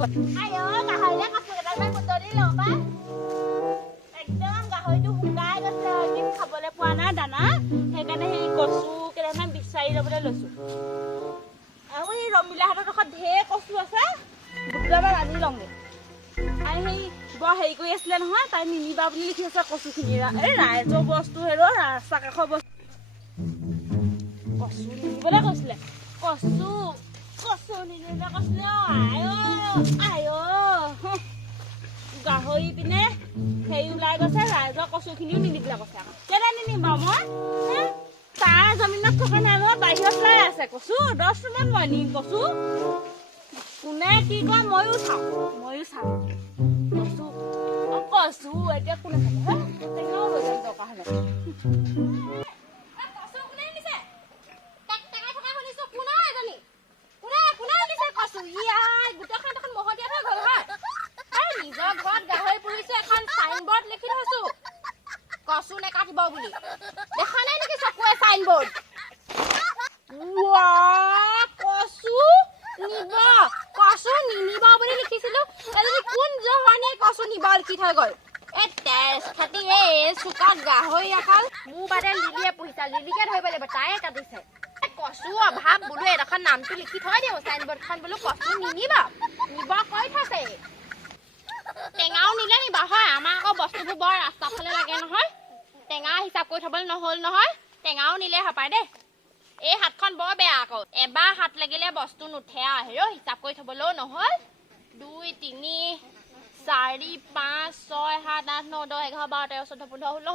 আইও গাহৰিলে কাপোৰ কেইটামান বুটলি লওঁ পাই একদম গাহৰিটো শুকাই গৈছে দিন খাবলৈ পোৱা নাই দানা সেইকাৰণে সেই কচু কেইটামান বিচাৰি ল'বলৈ লৈছোঁ আৰু এই ৰমিলাহঁতৰ কাষত ঢেৰ কচু আছে দুটামান আনি লওঁগৈ আৰু সেই বৰ হেৰি কৰি আছিলে নহয় তাই নিনিবা বুলি লিখি আছে কচুখিনি এই ৰাইজৰ বস্তু হেৰ ৰাস্তা কাষৰ বস্তু কচু নিনিবলৈ কৈছিলে কচু কচু নিনিবলৈ কৈছিলে আইও গাহৰি পিনে হেৰি ওলাই গৈছে ৰাইজৰ কচুখিনিও নিনিবলৈ কৈছে আকৌ কেলে নিনিম বাৰু মই তাৰ জমিনত থকা নাই নহয় বাহিৰত ওলাই আছে কচু 10 টকাত মই নিম কচু কোনে কি কয় ময়ো চাওঁ কচু কচু এতিয়া কোনে খাব টেঙাও লৈ যাম দৰকাৰ হ'লে নিজৰ ঘৰত গাহৰি পুহিছে এখন চাইনবোৰ্ড লিখি থৈছো কচু নেকাটিব বুলি দেখা নাই নেকি চকুৱে চাইনবোৰ্ড কচু নিনিব বুলি লিখিছিলো কোন জহনে কচু নিব লিখি থৈ গ'ল এই তেজ খাটি এই চুকা গাহৰি অকল মোৰ বাদে লিলিয়ে পুহিছা লিলিকে ধৰিব লাগিব তাইয়ে কাটিছে কচু অভাৱ বোলো এডোখৰ নামটো লিখি থৈ দিওঁ চাইনবোৰ্ডখন বোলো কচু নিনিব নিব কৈ থৈছে টেঙাও নিলে নিবা হয় আমাৰ আকৌ বস্তুবোৰ বৰ ৰাস্তা ফালে লাগে নহয় টেঙা হিচাপ কৰি থবলৈ নহ'ল নহয় টেঙাও নিলে হপায় দেই এই হাতখন বৰ বেয়া আকৌ এবাৰ হাত লাগিলে বস্তু নুঠে আৰু হিচাপ কৰি থবলৈও নহ'ল 2 3 4 5 6 7 8 9 10 11 12 13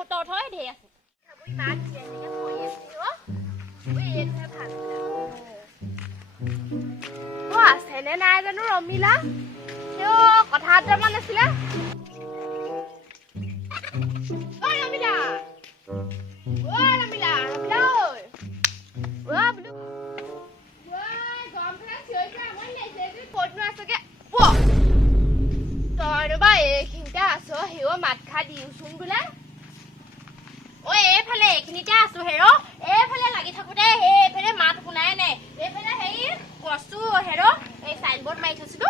14 15 16 17 18 ঢেৰ আছে আছেনে নাই জানো ৰমিলা কথা এটামান আছিলে এইখিনিতে আছো হেও মাত খা দিওচোন বোলে এইফালে এইখিনিতে আছো হেৰ এইফালে লাগি থাকোতে এইফালে মাত শুনাই নাই এইফালে হেৰি কচু হেৰ এই চাইনবোৰ্ড মাৰি থৈছিলো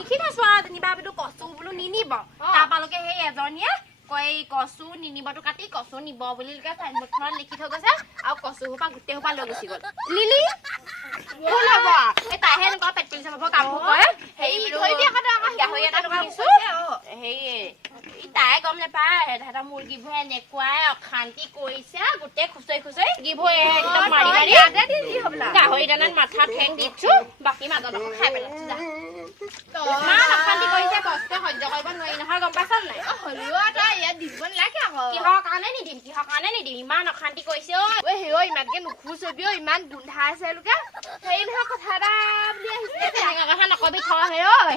লিখি থৈছো আৰু যেনিবা বোলো কচু বোলো নিনিব তাৰপালৈকে সেই এজনীয়ে কয় কচু নিনিবতো কাটি কচু নিব বুলি চাইনবোৰ্ডখনত লিখি থৈ গৈছে আৰু কচু সোপা গোটেই সোপা লৈ গুচি গ'ল লিলি ভুল হ'ব তাইহে এনেকুৱা পেট্ৰল চাব কামবোৰ কৰে হেৰি গাহৰি এটা কিনিছো হেৰি তাই গম নাপায় তাহাঁতৰ মুৰ্গীবোৰ এনেকুৱাই অশান্তি কৰিছে গোটেই খুচৰি মুৰ্গীবোৰ একদম মাৰি মাৰি গাহৰি দানাত মাথা ঠেং দিছো বাকী মাজত খাই পেলাইছো ইমান অশান্তি কৰিছে বস্তু সহ্য কৰিব নোৱাৰি নহয় গম পাইছ নাই কিহৰ কাৰণে নিদিম ইমান অশান্তি কৰিছে ইমানকে নুখুচবি ইমান গোন্ধাইছে লোকে হেৰি নহয় কথা এটা বুলি আহিছে তেনেকুৱা কথা নকবি থ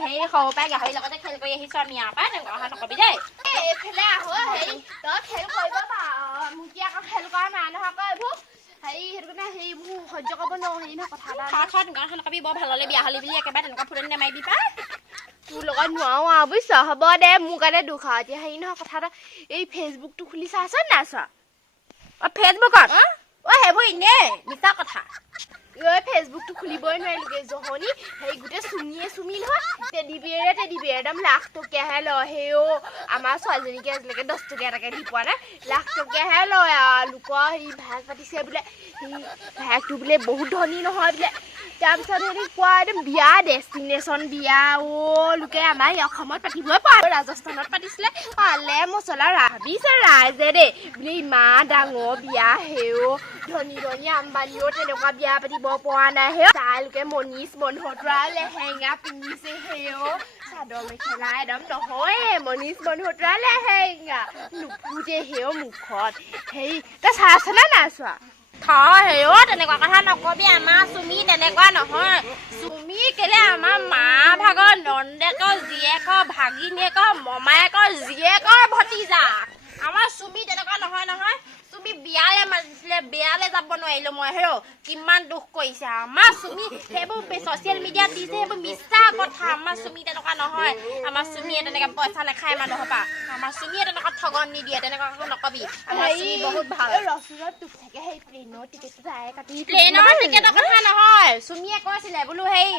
হেৰি সৰু পৰাই গাহৰিৰ লগতে খেল কৰি আহিছো আমি ইয়াৰ পৰা তেনেকুৱা কথা নকবি দেই এইফালে আহো হেৰি তই খেল কৰিব পাৰ মোক আকৌ খেল কৰা নাই নহয় আকৌ এইবোৰ হেৰি সেইটো কাৰণে সেইবোৰ সহ্য কৰিব নোৱাৰো হেৰি নহয় কথা এটা তেনেকুৱা কথা নকবি বৰ ভাললৈ বিয়া হলি বুলি একেবাৰে তেনেকুৱা ফুটনি নেমাৰিবি পাই তোৰ লগত নোৱাৰো আৰু বুজিছ হ'ব দে মোৰ কাৰণে দুখ আৰু এতিয়া হেৰি নহয় কথা এটা এই ফেচবুকটো খুলি চাইছ নাই চোৱা ফেচবুকত সেইবোৰ এনেই মিছা কথা ফেচবুকটো খুলিবই নোৱাৰিলোগে জহনি হেৰি গোটেই চুমি নহয় টেডি বিয়েৰ একদম লাখ টকীয়াহে লয় সেও আমাৰ ছোৱালীজনীকে আজিলৈকে 10 টকীয়া এটাকে দি পোৱা নাই লাখ টকীয়াহে লয় আৰু লোকৰ হেৰি ভাগ পাতিছে বোলে সেই ভাগটো বোলে বহুত ধনী নহয় বোলে তাৰপিছত হেৰি কোৱা একদম বিয়া ডেষ্টিনেশ্যন বিয়া লোকে আমাৰ অসমত পাতিবই পৰা ৰাজস্থানত পাতিছিলে পালে মছলা ভাবিছে ৰাইজে দেই বোলে ইমান ডাঙৰ বিয়া সেও ধনী আম্বানীও তেনেকুৱা বিয়া পাতিব পৰা নাই তাইলোকে মনীষ বনহোত্ৰা লেহেঙা পিন্ধিছে সেও চাদৰ মেখেলা একদম নহয় মনীষ বনহোত্ৰা লেহেঙা নুফুটে সেও মুখত হেৰি তই চাই আছনে নাই চোৱা তেনেকুৱা কথা নকবি আমাৰ চুমি তেনেকুৱা নহয় চুমি কেলে আমাৰ মা ভাগৰ নন্দেকৰ জীয়েকৰ ভাগিনীয়েকৰ মমায়েকৰ জীয়েকৰ ভতিজা আমাৰ চুমি তেনেকুৱা নহয় চুমি বিয়ালে মাতিছিলে বোলে বেয়ালে যাব নোৱাৰিলো মই হেও কিমান দুখ কৰিছে আমাৰ চুমি সেইবোৰ ছচিয়েল মিডিয়াত দিছে সেইবোৰ মিছা কথা আমাৰ চুমি তেনেকুৱা নহয় আমাৰ চুমিয়ে তেনেকে পইচা নাখায় মানুহৰ পৰা আমাৰ চুমিয়ে তেনেকুৱা ঠগন নিদিয়ে তেনেকুৱা নকবি আমাৰ চুমি বহুত ভাল ৰচুনত তোক থাকে সেই প্লেনৰ টিকেটটো তাই কাটি প্লেনৰ টিকেটৰ কথা নহয় চুমিয়ে কৈছিলে বোলো সেই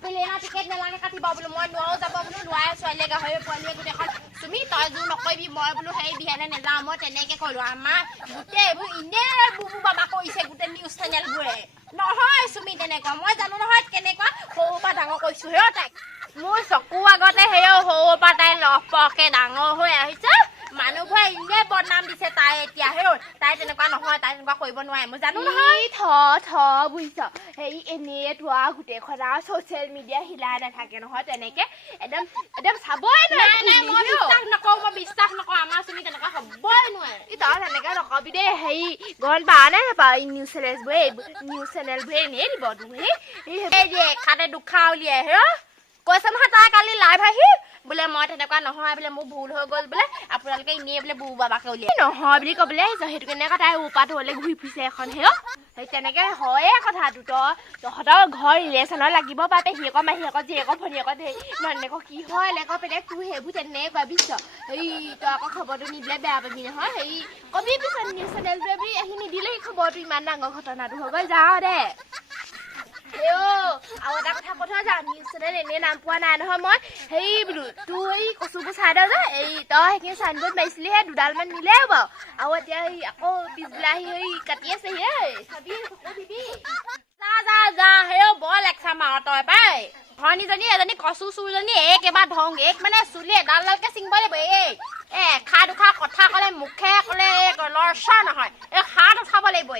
প্লেনৰ টিকেট নালাগে কাটিব বোলো মই নোৱাৰো যাব বোলো নোৱাৰে ছোৱালীয়ে গাহৰি পোৱালীয়ে গোটেইখন চুমি তই জোৰ নকৰিবি মই বোলো সেই বিহানে নাযাওঁ মই তেনেকে কলো আমাৰ গোটেই এইবোৰ ইনে বুবু বাবা কৰিছে গোটেই নিউজ চেনেলবোৰে নহয় চুমি তেনেকুৱা মই জানো নহয় কেনেকুৱা সৰুৰ পৰা ডাঙৰ কৰিছো হেও তাইক মোৰ চকু আগতে হেও সৰুৰ পৰা তাই লহপহকে ডাঙৰ হৈ আহিছে মানুহবোৰে ইনে বদনাম দিছে তাই এতিয়া হেও তাই তেনেকুৱা নহয় তাই তেনেকুৱা কৰিব নোৱাৰে মই জানো নহয় থ বুজিছ সেই এনেই তোৱা গোটেইখন আৰু ছচিয়েল মিডিয়া হিলাই নাথাকে নহয় তেনেকে একদম চাবই নোৱাৰে মই বিশ্বাস নকৰো আমাৰ চুমি তেনেকুৱা হ'বই নোৱাৰে তই তেনেকে নকবি দেই হেৰি গম পা নাই নাপাওঁ নিউজ চেনেলবোৰে এনেই দিব তোৰ খাতে দুখা উলিয়াই হে কৈছে নহয় তাই কালি লাইভ আহি বোলে মই তেনেকুৱা নহয় বোলে মোৰ ভুল হৈ গ'ল বোলে আপোনালোকে এনেই বোলে বুবু বাবাকে উলিয়াই নহয় বুলি ক'বলৈ আহিছ সেইটো কেনেকৈ তাই উপাত হ'লে ঘূৰি ফুৰিছে এখন হেও সেই তেনেকে হয়ে কথাটো তহঁতৰ ঘৰ ৰিলেশ্যনত লাগিব পাৰে পেহীয়েকৰ মাহীয়েকৰ জীয়েকৰ ভনীয়েকৰ নন্দেকৰ কি হয় এনেকৈ পেলাই তোৰ সেইবোৰ তেনেকৈ বুজিছ এই তই আকৌ খবৰটো নিদিলে বেয়া পাবি নহয় হেৰি কবি পিছত নিউজ চেনেলটোৱে বুলি আহি নিদিলে সেই খবৰটো ইমান ডাঙৰ ঘটনাটো হৈ গ'ল যাওঁ দে আৰু এটা কথা কৈ থৈ যাওঁ নিউজ চেনেল এনেই নাম পোৱা নাই নহয় মই হেৰি বোলো তোৰ এই কচুবোৰ চাই দিওঁ যে এই তই সেইখিনি চাইনবোৰ্ড মাৰিছিলিহে দুডালমান নিলে হ'ব আৰু এতিয়া সেই আকৌ পিছবেলা আহি সেই কাটি আছে চাবি যা হেও বৰ লেকচা মাৰ তই পাই ভনীজনী এজনী কচু চুৰজনী একেবাৰে ধং মানে চুলি এডালকে ছিঙিব লাগিব এখা দুখা কথা ক'লে মুখে ক'লে লৰচৰ নহয় এই হাত উঠাব লাগিব